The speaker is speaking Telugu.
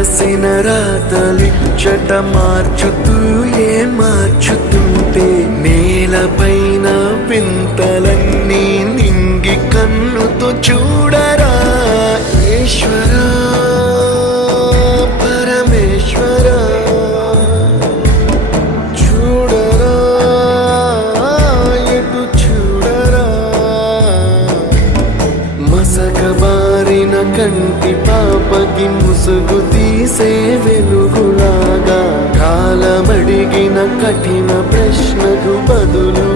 రాసిన రాతలిచ్చట మార్చుతూ మార్చుతుంటే నేలపైన వింతలన్నీ నింగి కన్నుతో చూడరా ఈశ్వరా పరమేశ్వరా చూడరా ఎటు చూడరా మసకబారిన కంటి పాపకి ముసుగు తీసే వెలుగులాగా కాలమడిగిన కఠిన ప్రశ్నకు బదులు